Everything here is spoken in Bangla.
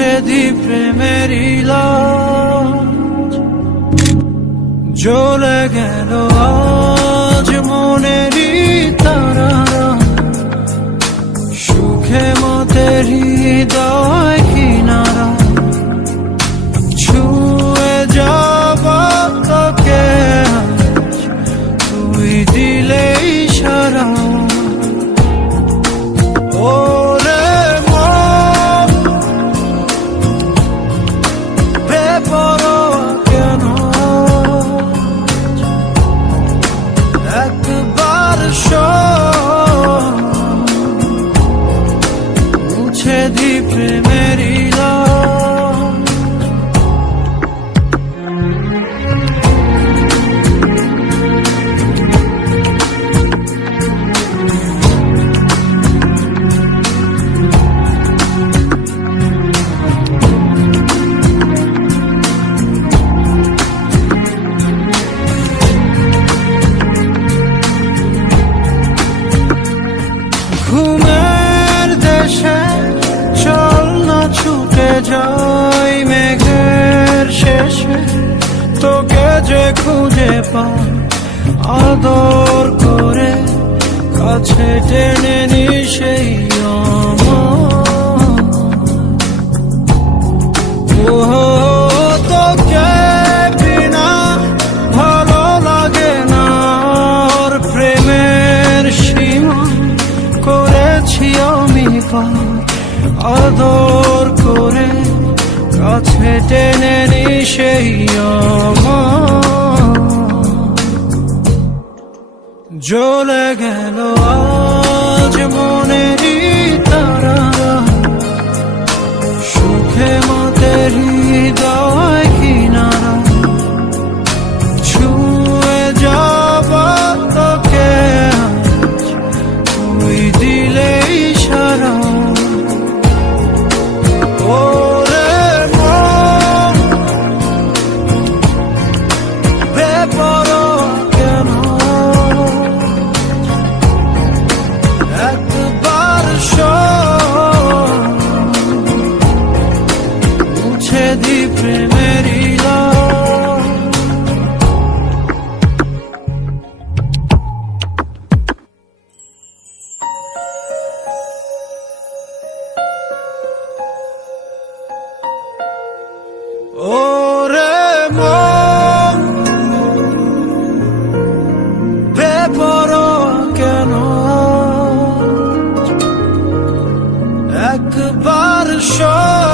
মুছে দি প্রেমের লাজ। জ্বলে গেল আজ মনেরই তারা, সুখে মতে হৃদয় কিনারা। ছুঁয়ে যাব তোকে আজ, তুই দিলে ইশারা। ওরে মন বেপরোয়া কেন, একবার শোন মুছে দি প্রেমের লাজ। ঘুমের দেশে চল না ছুটে যাই মেঘের শেষে, তোকে যে খুঁজে পাই আদর করে কাছে টেনে নি সেই তোকে বিনা ভালো লাগে না। ওর প্রেমের সীমা করেছি আমি পার, আদর করে কাছে টেনে নি সেই জ্বলে গেল আজ মনেরই তারা, সুখে মতে হৃদয় কিনারা। ছুঁয়ে যাব তোকে আজ, তুই দিলে ইশারা। ওরে মন বেপরোয়া কেন, একবার শোন মুছে দি প্রেমের লাজ। ওরে মন বেপরোয়া কেন, একবার শোন